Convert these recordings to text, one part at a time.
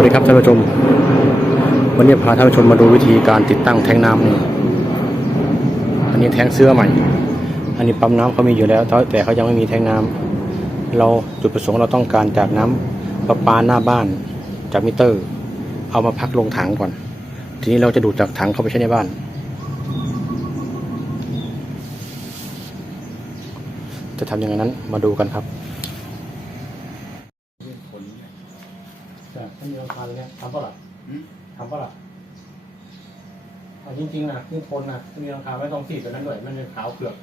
วัสดีครับท่านผู้ชม วันนี้พาท่านผู้ชมมาดูวิธีการติดตั้งแทงน้ำนี่อันนี้แทงเสื้อใหม่ อันนี้ปั๊มน้ำเขามีอยู่แล้วแต่เขายังไม่มีแทงน้ำเราจุดประสงค์เราต้องการจากน้ำประปาหน้าบ้านจากมิเตอร์ เอามาพักลงถังก่อน ทีนี้เราจะดูดจากถังเข้าไปใช้ในบ้าน จะทำอยังไงนั้นมาดูกันครับ จะ ไม่มีราคาเลยเนี่ยทำเปล่าล่ะทำเปล่าล่ะเอาจริงๆนะนี่ทนนะมีราคาไม่ต้องสีแบบนั้นด้วยมันจะขาวเผือก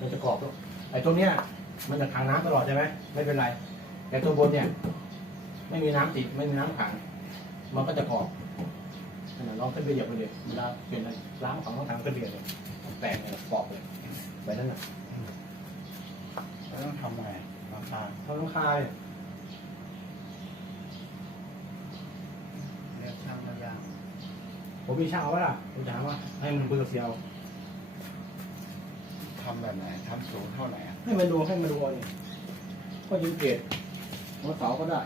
มันจะกรอบแล้วไอ้ตัวเนี้ย มันจะขังน้ำตลอดใช่ไหมไม่เป็นไร แต่ตัวบนเนี่ย ไม่มีน้ำติดไม่มีน้ำขัง มันก็จะกรอบขนาดลองขึ้นไปเหยียบไปเลยเวลาเปลี่ยนล้างของต้องทำขึ้นเรียนเลยแตกเลยกรอบเลยแบบนั้นน่ะ แล้วต้องทำไงราคา ทำน้ำคายเรียกช่างระยาง ผมมีช่างเอาไว้ล่ะผมถามว่า ให้มันเบอร์เสียวทำแบบไหนทำสูงเท่าไหร่อะให้มันดูให้มันดูเอาเนี่ยก็ยืนเกตหัวเสาก็ได้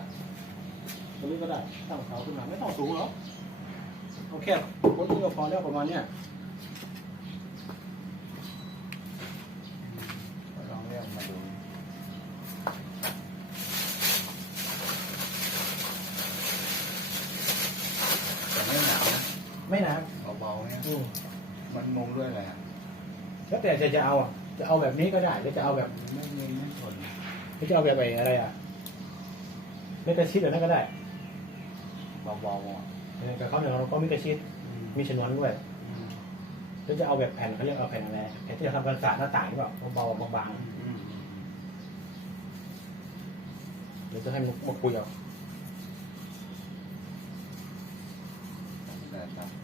ตรงนี้ก็ได้ตั้งเสาขึ้นมาไม่ต้องสูงหรอกเอาแค่คนนี้ก็พอแล้วประมาณเนี้ย ก็ลองเรียกมาดูแต่ไม่หนาวนะ ไม่นะ เบาๆเนี่ย อืม มันมุงด้วยอะไรอะ แล้วแต่จะจะเอาอะจะเอาแบบนี้ก็ได้หรือจะเอาแบบไม่ไม่ไม่ทนหรือจะเอาแบบไอ้อะไรอะไม่กระชิดหรือนั่นก็ได้เบาๆอะแต่เขาเนี่ยเราก็มีกระชิดมีชนวนด้วยหรือจะเอาแบบแผ่นเขาเรียกเอาแผ่นอะไรแผ่นที่ทำกันศาสตร์หน้าต่างหรือเปล่าเบาๆบางๆหรือจะให้มันมาคุยเอาแต่ตัดไ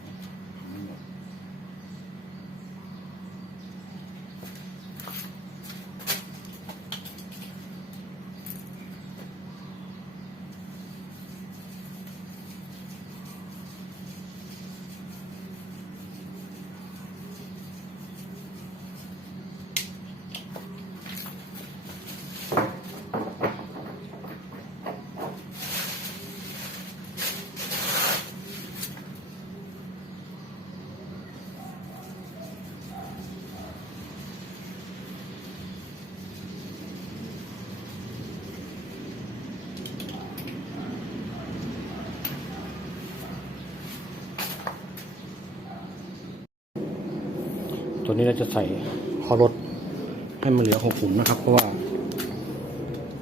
ตัวนี้เราจะใส่คอรถให้มันเหลือหกหุ่นนะครับ เพราะว่า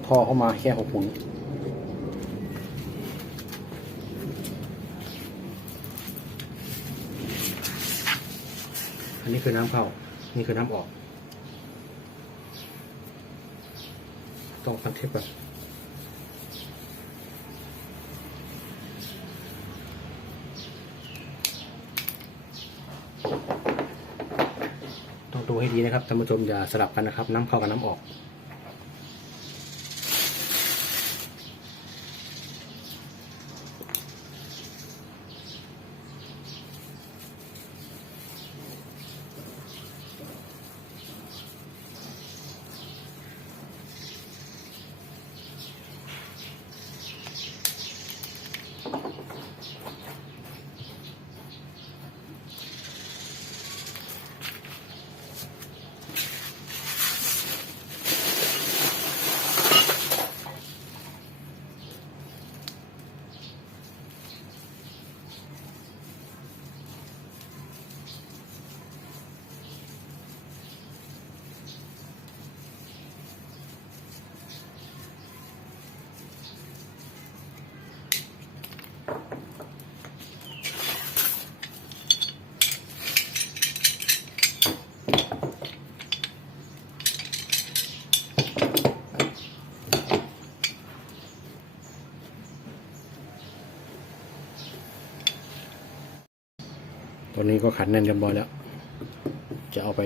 ท่อเข้ามาแค่หกหุ่นอันนี้คือน้ำเข้า นี่คือน้ำออก ต้องพันเทปก่อนต้องดู ให้ดีนะครับท่านผู้ชมอย่าสลับกันนะครับ น้ำเข้ากับน้ำออก ตัวนี้ก็ขันแน่นเรียบร้อยแล้ว จะเอาไป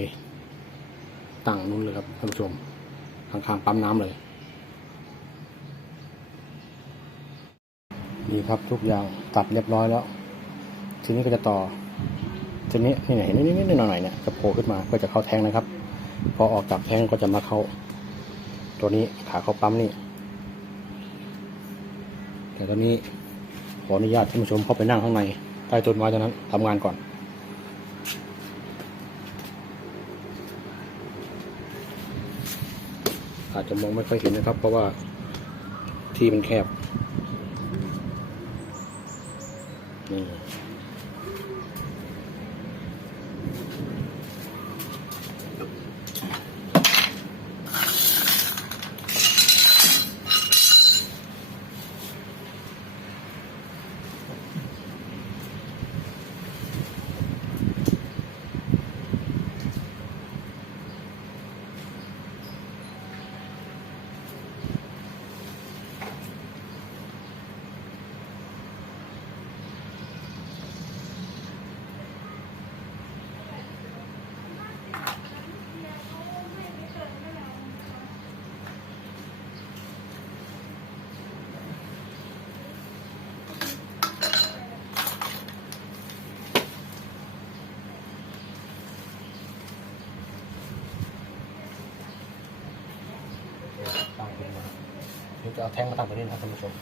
ตั้งนู้นเลยครับท่านผู้ชมข้างๆปั๊มน้ำเลย นี่ครับทุกอย่างตัดเรียบร้อยแล้ว ทีนี้ก็จะต่อ ทีนี้นี่เห็นนิดๆหน่อยๆเนี่ยจะโผล่ขึ้นมาเพื่อจะเข้าแทงนะครับ พอออกจากแทงก็จะมาเข้า ตัวนี้ขาเข้าปั๊มนี่ แต่ตัวนี้ขออนุญาตท่านผู้ชมเข้าไปนั่งข้างในใต้ต้นไม้ตอนนั้นทำงานก่อน อา จจะมองไม่ค่อยเห็นนะครับ เพราะว่าที่มันแคบนี่ จะเอาแท่งมาตั้งตรงนี้นะครับท่านผู้ชม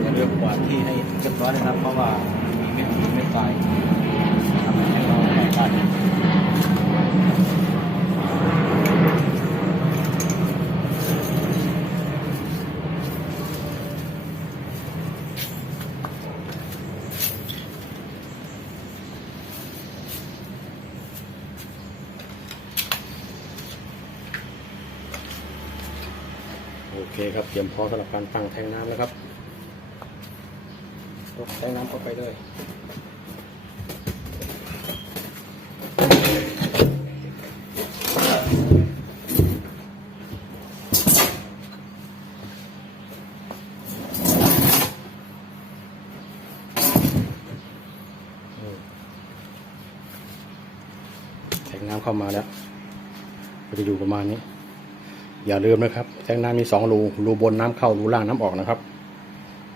อย่าลืมกวาที่ให้เรียบร้อยนะครับ เพราะว่ามีเม็ดหินเม็ดทราย โอเคครับเตรียมพร้อมสำหรับการตั้งแทงน้ำแล้วครับยกแทงน้ำเข้าไปเลย เข้ามาแล้วก็จะอยู่ประมาณนี้ อย่าลืมนะครับ แทงน้ำมีสองรูรูบนน้ำเข้ารูล่างน้ำออกนะครับ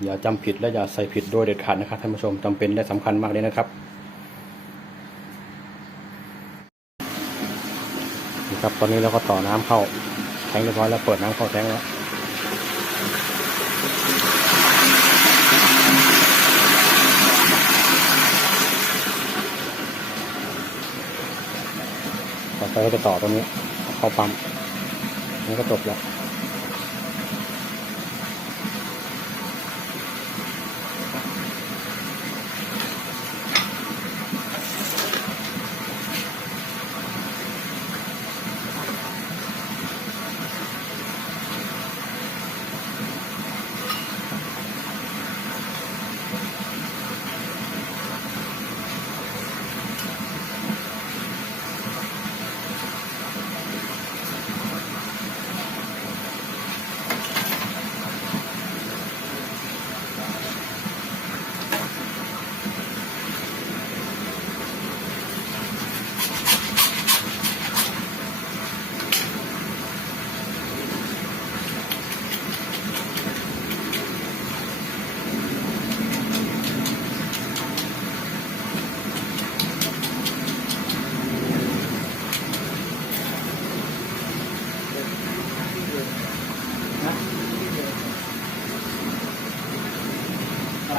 อย่าจำผิดและอย่าใส่ผิดโดยเด็ดขาดนะครับท่านผู้ชมจำเป็นและสำคัญมากเลยนะครับนี่ครับตอนนี้เราก็ต่อน้ำเข้าแทงเรียบร้อยแล้วเปิดน้ำเข้าแทงแล้ว ไปก็จะต่อตรงนี้เข้าปั๊มนี่ก็จบแล้ว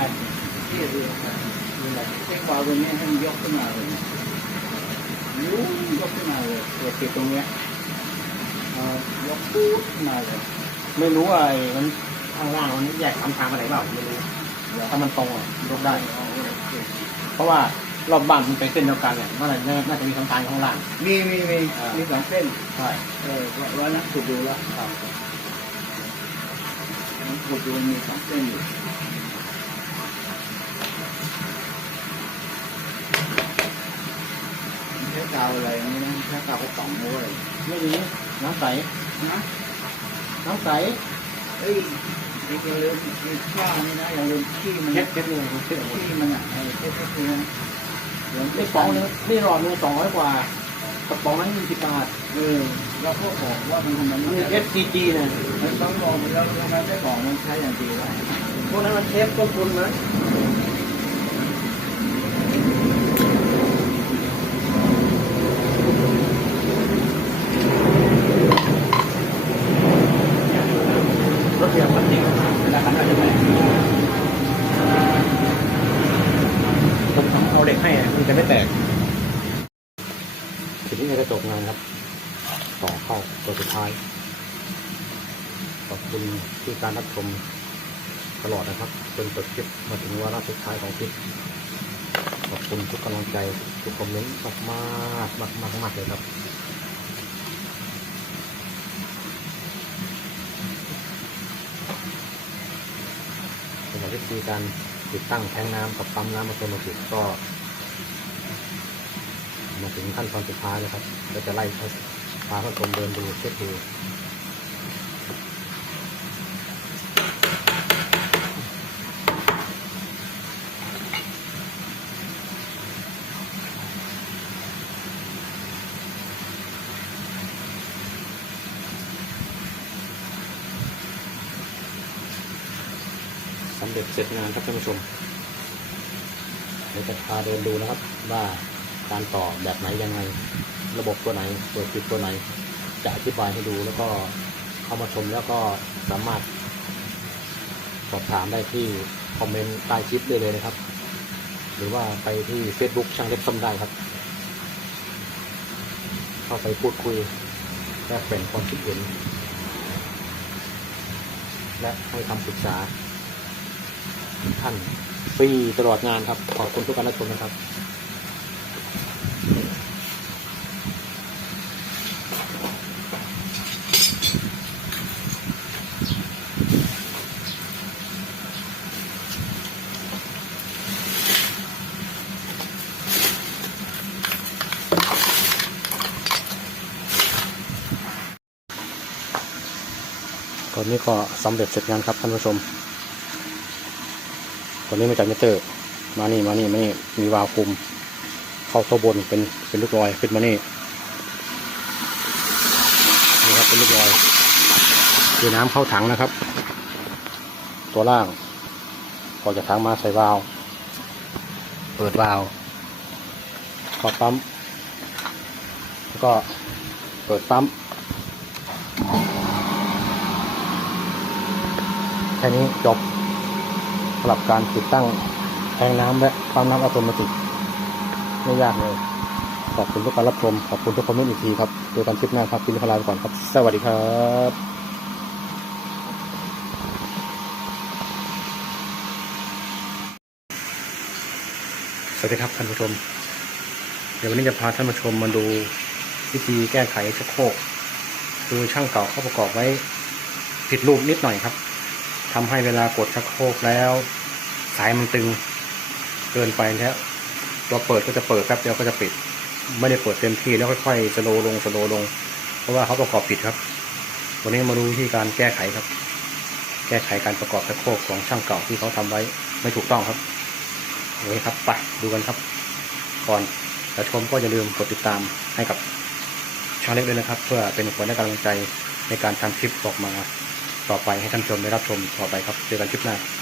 อะไรที่ดูไอ้ควาตัวนี้ให้มันยกขึ้นมาเลยยุ้ยยกขึ้นมาเลยตัวติดตรงเนี้ยยกปุ๊บขึ้นมาเลย ไม่รู้ว่าไอ้มันข้างล่างมันแยกทำทางไปไหนเปล่าไม่รู้ถ้ามันตรงอะยกได้ เพราะว่ารอบบ้านมันเป็นเส้นเดียวกันเนี่ยมันน่าน่าจะมีทางทางข้างล่าง มีมีมีมีสองเส้นใช่เออร้อยนักขุดดูแล้วครับขุดดูมีสองเส้นอยู่ ช้กาวอะไรอย่างนี้นะใช้กาวกระป๋องด้วยไม่มีน้ำใสนะน้ำใสเอ้ยอย่าลืมมีข้าวนี่นะอย่าลืมขี้มันเช็ดเช็ดเลยเช็ดหมดขี้มันอะไอ้เช็ดเช็ดนะเดี๋ยวนี่สองนึงนี่หลอดนึงสองร้อยกว่าเกระป๋องนั้นยี่สิบบาทเออเราก็บอกว่ามันทำไมมันไม่เอสซีจีนะมันต้องบอกแล้วทำไมไม่บอกมันใช้อย่างดีวะพวกนั้นมันเทปต้นทุนนะรถเสียมันจริงเวลาขันอาจจะแตกผมทำเอาเด็ก ให้มันจะไม่แตกทีนี้เราจะจบงานครับต่อเข้าตัวสุดท้าย ขอบคุณที่การรับชมตลอดนะครับ จนจบคลิปมาถึงวาระสุดท้ายของคลิปขอบคุณทุกกำลังใจทุกคอมเมนต์มากมากมากมากมากเลยครับสำหรับวิธีการติดตั้งแทงน้ำกับปั๊มน้ำอัตโนมัติก็ มาถึงขั้นตอนสุดท้ายแล้วครับก็จะไล่พาท่านชมเดินดูเช็คดูสำเร็จเสร็จงานครับท่านผู้ชม เดี๋ยวจะพาเดินดูนะครับว่า การต่อแบบไหนยังไง ระบบตัวไหนเปิดปิดตัวไหน จะอธิบายให้ดูแล้วก็เข้ามาชมแล้วก็สามารถ สอบถามได้ที่คอมเมนต์ใต้คลิปได้เลยนะครับ หรือว่าไปที่ Facebook ช่างเล็บส้มได้ครับ เข้าไปพูดคุยแลกเปลี่ยนความคิดเห็น และให้คำปรึกษาท่านฟรีตลอดงานครับ ขอบคุณทุกการรับชมนะครับ ตอนนี้ก็สำเร็จเสร็จงานครับท่านผู้ชมตอนนี้มาจากมิเตอร์ มานี่มานี่มานี่มีวาล์วคุม เข้าตัวบนเป็นเป็นลูกรอยขึ้นมานี่นี่ครับเป็นลูกรอยคือน้ำเข้าถังนะครับ ตัวล่างออจากถังมาใส่วาล์วเปิดวาล์วกดปั๊มแล้วก็เปิดปั๊ม ค่นี้จบสำหรับการติดตั้งแทงน้ำและปั๊มน้ำอัตโนมัติไม่ยากเลย ขอบคุณทุกการรับชม ขอบคุณทุกคอมเมนต์อีกทีครับเจอกันคลิปหน้าครับกินพลาไปก่อนครับ สวัสดีครับสวัสดีครับท่านผู้ชม เดี๋ยววันนี้จะพาท่านผู้ชมมาดูวิธีแก้ไขชักโครกคือช่างเก่าเขาประกอบไว้ผิดรูปนิดหน่อยครับ ทำให้เวลากดชักโครกแล้ว สายมันตึงเกินไปแล้วตัวเปิดก็จะเปิดแป๊บเดียวก็จะปิด ไม่ได้เปิดเต็มที่แล้วค่อยๆสโลลงสโลลง เพราะว่าเขาประกอบผิดครับ วันนี้มาดูวิธีการแก้ไขครับ แก้ไขการประกอบชักโครกของช่างเก่าที่เขาทำไว้ไม่ถูกต้องครับโอเคครับไปดูกันครับ ก่อนจะชมก็อย่าลืมกดติดตามให้กับช่างเล็กด้วยนะครับ เพื่อเป็นผลและกำลังใจในการทำคลิปออกมา ต่อไปให้ท่านชมได้รับชมต่อไปครับเจอกันคลิปหน้า